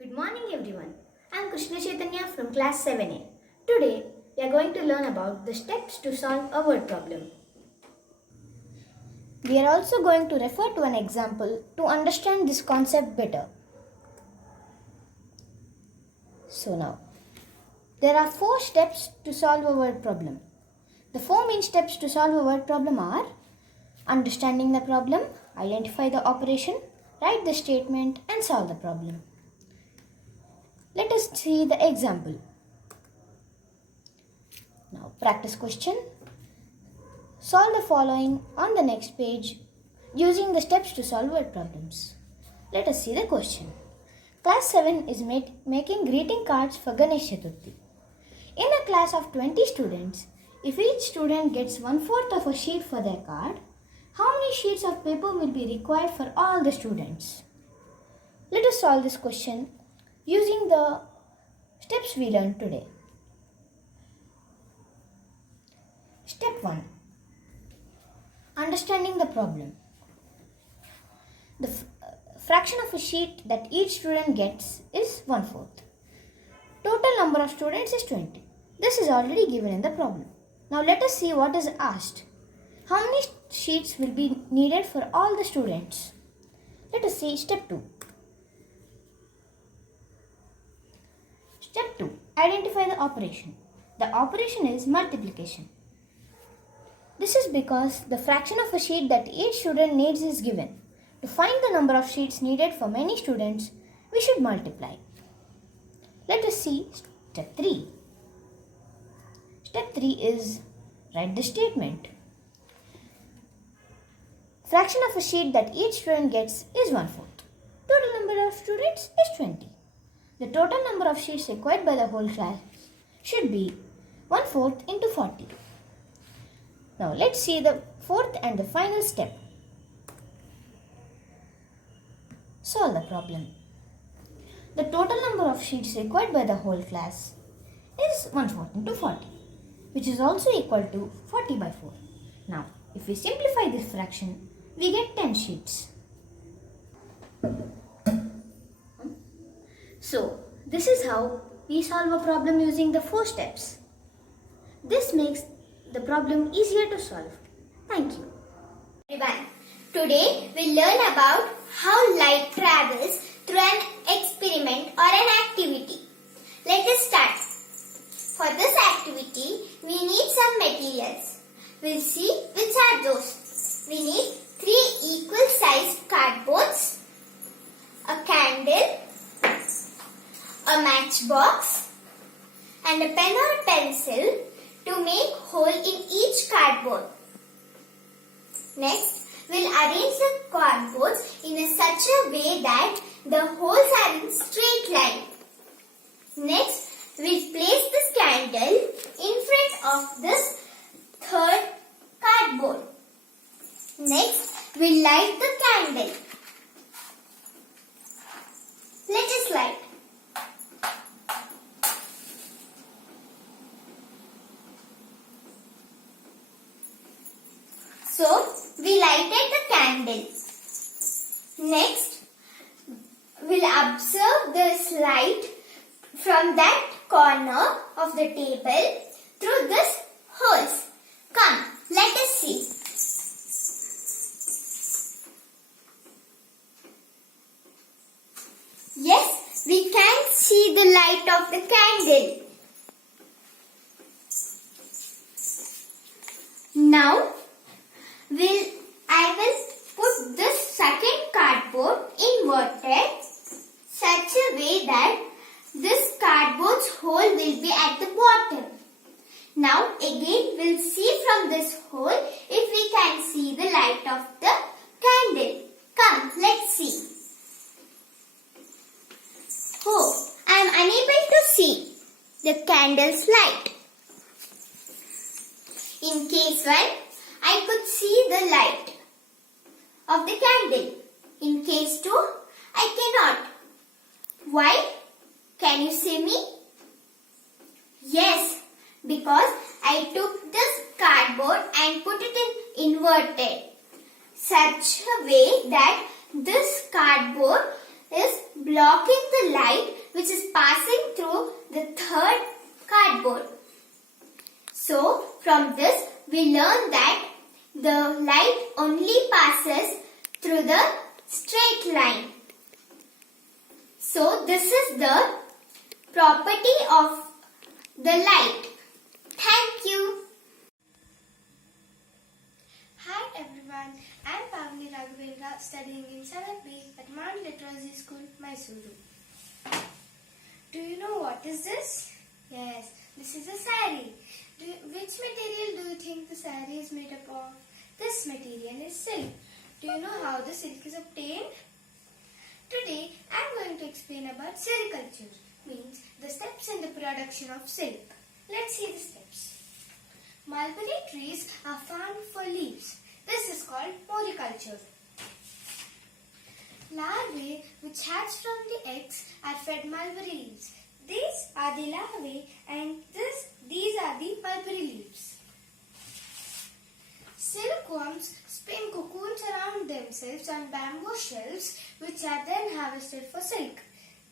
Good morning everyone. I am Krishna Chaitanya from class 7A. Today we are going to learn about the steps to solve a word problem. We are also going to refer to an example to understand this concept better. So now, there are 4 steps to solve a word problem. The 4 main steps to solve a word problem are understanding the problem, identify the operation, write the statement and solve the problem. Let us see the example. Now, practice question. Solve the following on the next page using the steps to solve word problems. Let us see the question. Class 7 is making greeting cards for Ganesh Chaturthi. In a class of 20 students, if each student gets 1/4 of a sheet for their card, how many sheets of paper will be required for all the students? Let us solve this question using the steps we learned today. Step 1. Understanding the problem. The fraction of a sheet that each student gets is 1/4. Total number of students is 20. This is already given in the problem. Now let us see what is asked. How many sheets will be needed for all the students? Let us see step 2. Step 2. Identify the operation. The operation is multiplication. This is because the fraction of a sheet that each student needs is given. To find the number of sheets needed for many students, we should multiply. Let us see step 3. Step 3 is write the statement. Fraction of a sheet that each student gets is 1/4. Total number of students is 20. The total number of sheets required by the whole class should be 1/4 into 40. Now let's see the fourth and the final step. Solve the problem. The total number of sheets required by the whole class is 1/4 into 40, which is also equal to 40 by 4. Now, if we simplify this fraction, we get 10 sheets. So, this is how we solve a problem using the 4 steps. This makes the problem easier to solve. Thank you. Everyone, today we'll learn about how light travels through an experiment or an activity. Let us start. For this activity, we need some materials. We'll see which are those. We need 3 equal sized cardboards, a candle, a matchbox, and a pen or a pencil to make hole in each cardboard. Next, we'll arrange the cardboards in such a way that the holes are in straight line. Next, we'll place this candle in front of this third cardboard. Next, we'll light the candle. Let us light. So, we lighted the candle. Next, we'll observe this light from that corner of the table through this holes. Come, let us see. Yes, we can see the light of the candle. Now, I will put this second cardboard inverted such a way that this cardboard's hole will be at the bottom. Now again we'll see from this hole if we can see the light of the candle. Come, let's see. Oh, I am unable to see the candle's light. In case 1, I could see the light of the candle. In case 2, I cannot. Why? Can you see me? Yes, because I took this cardboard and put it in inverted such a way that this cardboard is blocking the light which is passing through the third cardboard. So, from this we learn that the light only passes through the straight line. So, this is the property of the light. Thank you. Hi everyone, I am Pavni Raghavendra studying in 7th B at Mount Literacy School, Mysuru. Do you know what is this? Yes, this is a saree. Which material do you think the saree is made up of? This material is silk. Do you know how the silk is obtained? Today I am going to explain about sericulture, means the steps in the production of silk. Let's see the steps. Mulberry trees are farmed for leaves. This is called floriculture. Larvae which hatch from the eggs are fed mulberry leaves. These are the larvae and these are the mulberry leaves. Silkworms spin cocoons around themselves on bamboo shells which are then harvested for silk.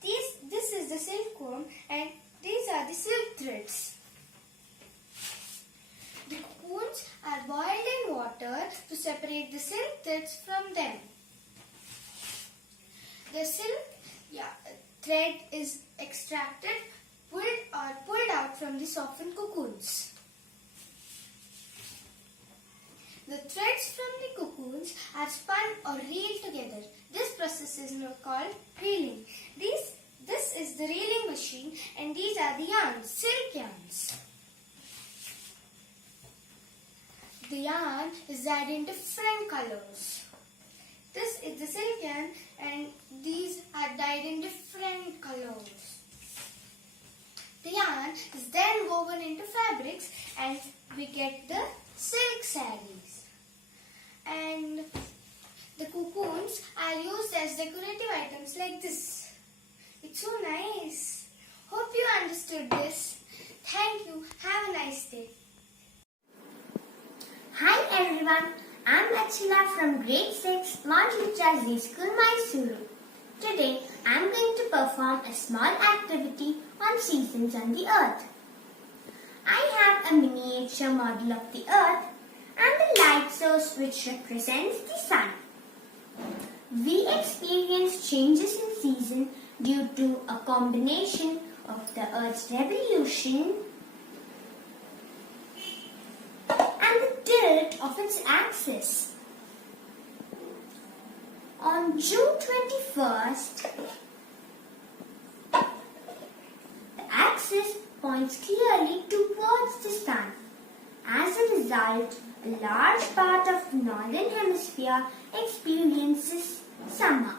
This is the silkworm and these are the silk threads. The cocoons are boiled in water to separate the silk threads from them. The silk thread is extracted, pulled out from the softened cocoons. The threads from the cocoons are spun or reeled together. This process is now called reeling. This is the reeling machine and these are the yarns, silk yarns. The yarn is dyed in different colors. This is the silk yarn and these are dyed in different colors. The yarn is then woven into fabrics and we get the silk sarees. And the cocoons are used as decorative items like this. It's so nice. Hope you understood this. Thank you. Have a nice day. Hi everyone, I'm Lachila from grade 6, Mount Literacy School, Mysuru. Today, I'm going to perform a small activity on seasons on the earth. I have a miniature model of the earth and the light source which represents the sun. We experience changes in season due to a combination of the earth's revolution and the tilt of its axis. On June 21st, the axis points clearly towards the sun. As a result, a large part of the northern hemisphere experiences summer.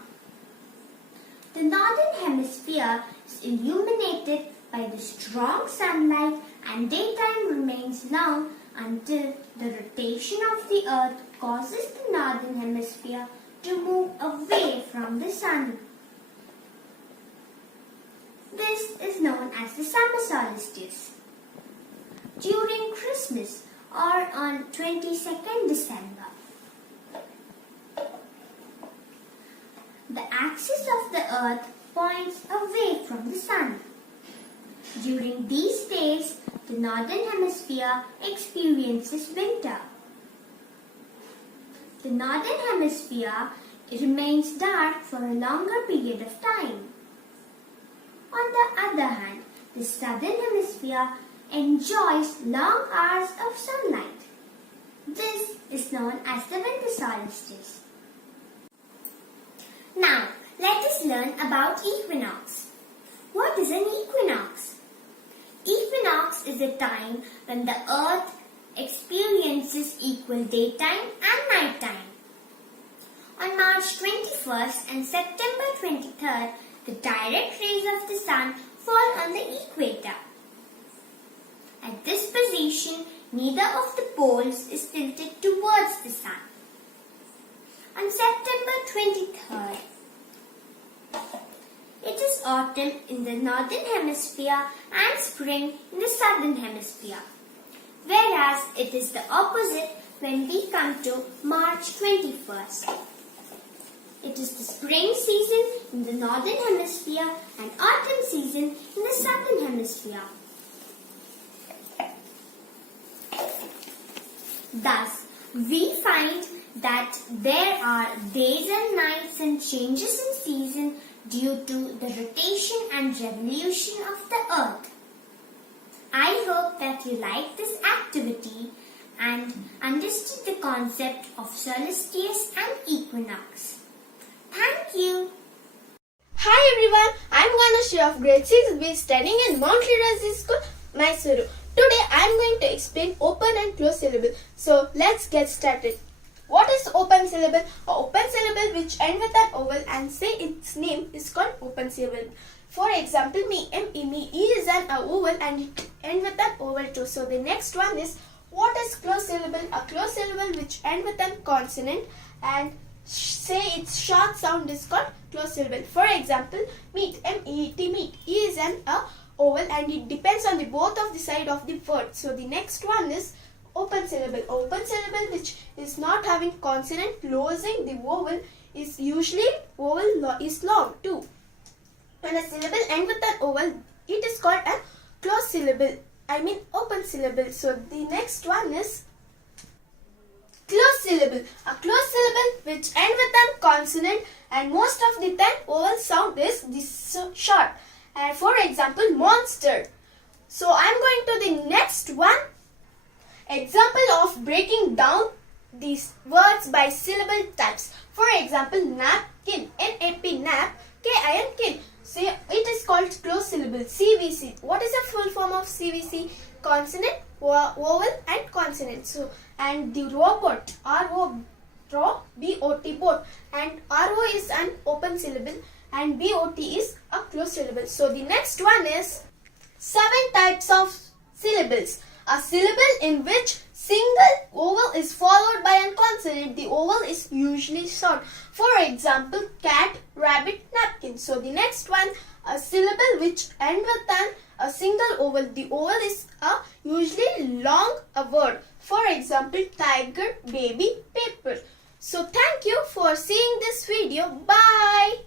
The northern hemisphere is illuminated by the strong sunlight and daytime remains long until the rotation of the earth causes the northern hemisphere to move away from the sun. This is known as the summer solstice. During Christmas or on 22nd December, the axis of the earth points away from the sun. During these days, the northern hemisphere experiences winter. The northern hemisphere remains dark for a longer period of time. On the other hand, the southern hemisphere enjoys long hours of sunlight. This is known as the winter solstice. Now, let us learn about equinox. What is an equinox? Equinox is a time when the earth experiences equal daytime and nighttime. On March 21st and September 23rd, the direct rays of the sun fall on the equator. At this position, neither of the poles is tilted towards the sun. On September 23rd, it is autumn in the northern hemisphere and spring in the southern hemisphere. Whereas it is the opposite when we come to March 21st. It is the spring season in the northern hemisphere and autumn season in the southern hemisphere. Thus, we find that there are days and nights and changes in season due to the rotation and revolution of the earth. I hope that you liked this activity and understood the concept of solstice and equinox. Thank you. Hi everyone, I'm Ganesha of grade 6B studying in Mount Literacy School, Mysuru. Today I'm going to explain open and closed syllable. So let's get started. What is open syllable? An open syllable which ends with an vowel and say its name is called open syllable. For example, me is an vowel and it ends with an vowel too. So the next one is what is closed syllable? A closed syllable which ends with a consonant and say its short sound is called closed syllable. For example, meet, meet, meet is an vowel and it depends on the both of the side of the word. So the next one is open syllable. Open syllable which is not having consonant closing the vowel is usually vowel is long too. When a syllable ends with an vowel, it is called a closed syllable. I mean open syllable. So the next one is closed syllable. A closed syllable which ends with a consonant and most of the time vowel sound is this short. And for example, monster. So I'm going to the next one. Example of breaking down these words by syllable types. For example, napkin, N-A-P, nap, K-I-N, kin. So it is called closed syllable. CVC. What is the full form of CVC? Consonant, vowel and consonant. So and the robot, B-O-T, bot, and R-O is an open syllable and B-O-T is a closed syllable. So the next one is 7 types of syllables. A syllable in which single vowel is followed by a consonant. The vowel is usually short. For example, cat, rabbit, napkin. So the next one, a syllable which ends with a single vowel. The vowel is usually long a word. For example, tiger, baby, paper. So thank you for seeing this video. Bye.